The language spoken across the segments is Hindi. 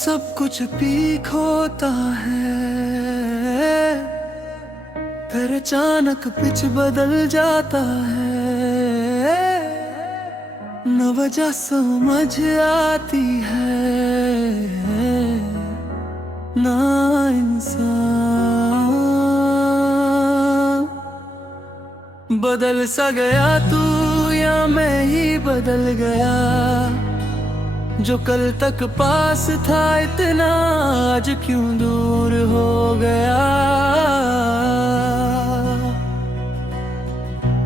सब कुछ पीक होता है, फिर अचानक पिच बदल जाता है। न वजह समझ आती है, ना इंसान बदल सा गया तू या मैं ही बदल गया। जो कल तक पास था इतना, आज क्यों दूर हो गया।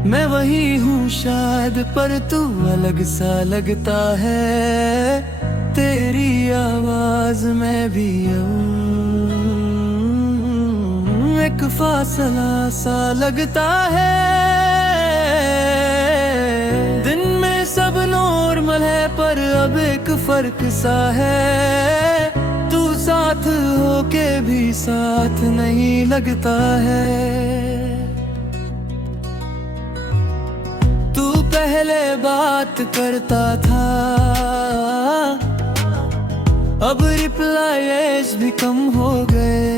मैं वही हूँ शायद, पर तू अलग सा लगता है। तेरी आवाज में भी एक फासला सा लगता है। दिन में सब नॉर्मल है, पर अब एक फर्क सा है। तू साथ होके भी साथ नहीं लगता है। तू पहले बात करता था, अब रिप्लाईज भी कम हो गए।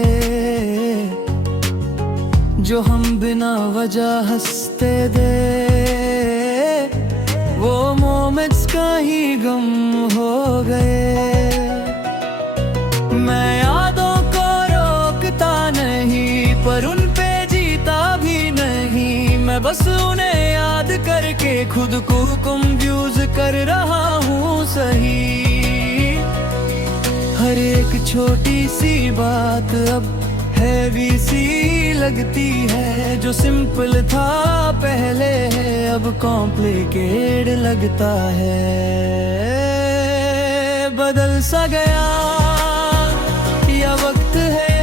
जो हम बिना वजह हंसते दे, वो मोमेंट्स का ही गम हो गए। मैं यादों को रोकता नहीं, पर उन पे जीता भी नहीं। मैं बस उन्हें याद करके खुद को कंफ्यूज कर रहा हूँ सही। हर एक छोटी सी बात अब हैवी सी लगती है। जो सिंपल था पहले है, अब कॉम्प्लिकेट लगता है। बदल सा गया या वक्त है,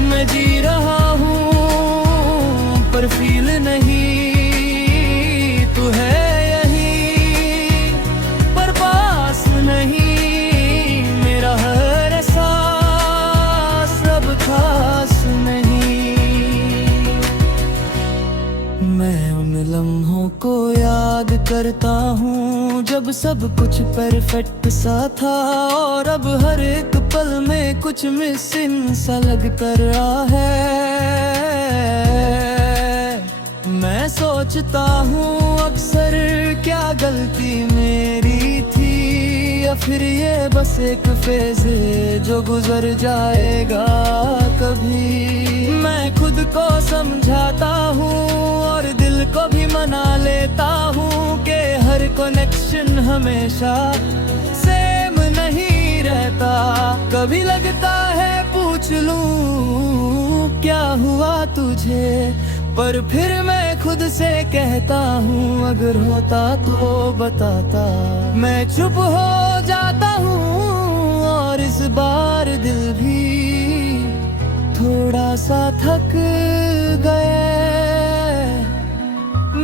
मैं जी रहा हूँ पर फील नहीं। तू है यही पर पास नहीं। मेरा हर एहसास अब खास नहीं। मैं उन लम्हों को याद करता हूँ जब सब कुछ परफेक्ट सा था, और अब हर एक पल में कुछ मिसिंग सा लग कर रहा है। मैं सोचता हूँ अक्सर क्या गलती मेरी थी, या फिर ये बस एक फेज है जो गुजर जाएगा कभी। मैं खुद को समझाता हूँ और दिल को भी मना लेता हूँ कि हर कनेक्शन हमेशा सेम नहीं रहता। कभी लगता है पूछ लूँ क्या हुआ तुझे, पर फिर मैं खुद से कहता हूँ अगर होता तो बताता। मैं चुप हो जाता हूँ और इस बार दिल भी थोड़ा सा थक गया।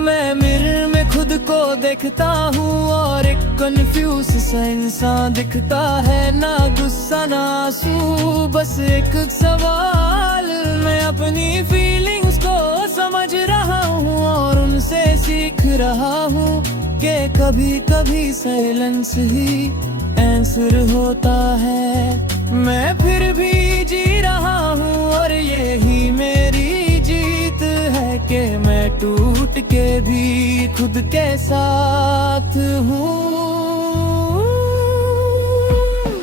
मैं मिरर में खुद को देखता हूँ और एक कंफ्यूज सा इंसान दिखता है। ना गुस्सा ना आंसू, बस एक सवाल। मैं अपनी फीलिंग्स को समझ रहा हूँ और उनसे सीख रहा हूँ कि कभी कभी साइलेंस ही आंसर होता है। मैं फिर भी जी रहा हूँ और यही मेरी जीत है कि मैं टूट के भी खुद के साथ हूँ।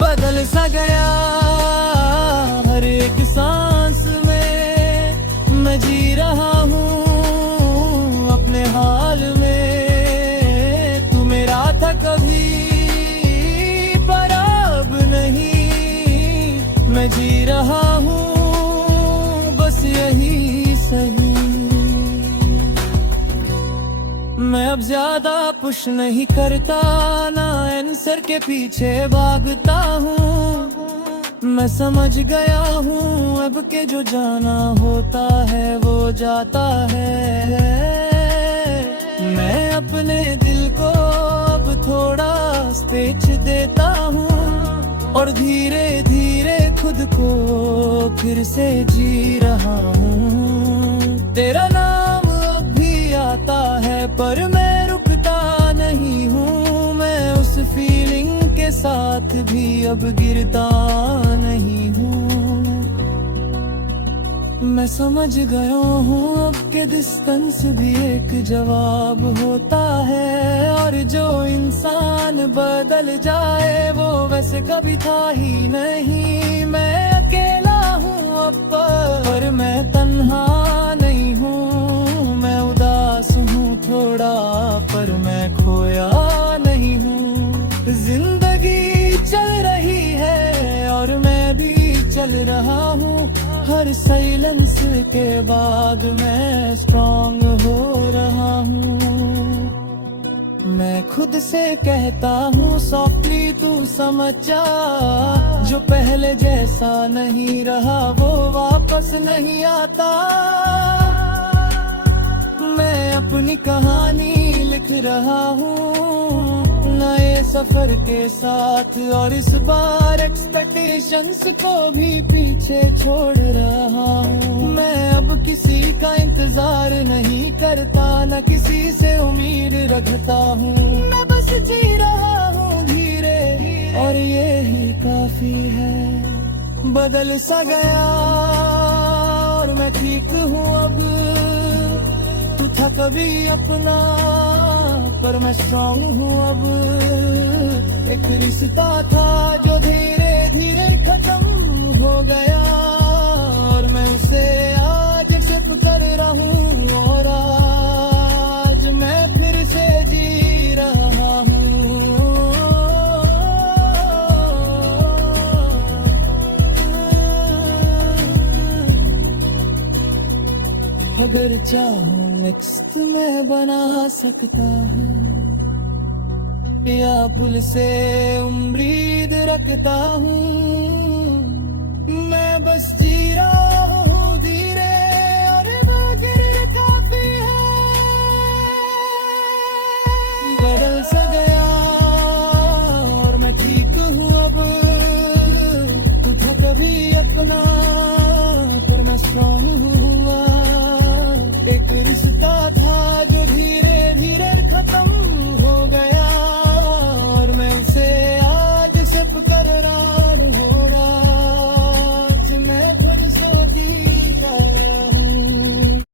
बदल सा गया हर एक सांस में, मैं जी रहा हूँ अपने हाल में। तू मेरा था कभी पर अब नहीं, मैं जी रहा हूँ बस यही सही। मैं अब ज्यादा पुश नहीं करता, ना आंसर के पीछे भागता हूँ। मैं समझ गया हूँ अब के जो जाना होता है वो जाता है। मैं अपने दिल को अब थोड़ा स्पेस देता हूँ और धीरे धीरे खुद को फिर से जी रहा हूँ। तेरा नाम अब भी आता है पर मैं रुकता नहीं हूँ। मैं उस फीलिंग के साथ साथ भी अब गिरता नहीं हूँ। मैं समझ गया हूँ अब के डिस्टेंस भी एक जवाब होता है, और जो इंसान बदल जाए वो वैसे कभी था ही नहीं। मैं अकेला हूँ अब पर मैं तन्हा नहीं हूँ। मैं उदास हूँ थोड़ा पर मैं खोया नहीं हूँ। जिंदगी चल रही है और मैं भी चल रहा हूँ। हर साइलेंस के बाद मैं स्ट्रांग हो रहा हूँ। मैं खुद से कहता हूँ सॉफ्टली तू समझ जा, जो पहले जैसा नहीं रहा वो वापस नहीं आता। मैं अपनी कहानी लिख रहा हूँ नए सफर के साथ, और इस बार एक्सपेक्टेशंस को भी पीछे छोड़ रहा हूँ। मैं अब किसी का इंतजार नहीं करता, न किसी से उम्मीद रखता हूँ। मैं बस जी रहा हूँ धीरे और ये ही काफी है। बदल सा गया और मैं ठीक हूँ अब। तू था कभी अपना पर मैं स्ट्रांग हूँ अब। एक रिश्ता था जो धीरे धीरे खत्म हो गया, और मैं उसे आज सिर्फ कर रहा हूँ, और आज मैं फिर से जी रहा हूँ। अगर चाहूँ नेक्स्ट में बना सकता है, या पुल से उम्मीद रखता हूँ। मैं बस जी रहा हूँ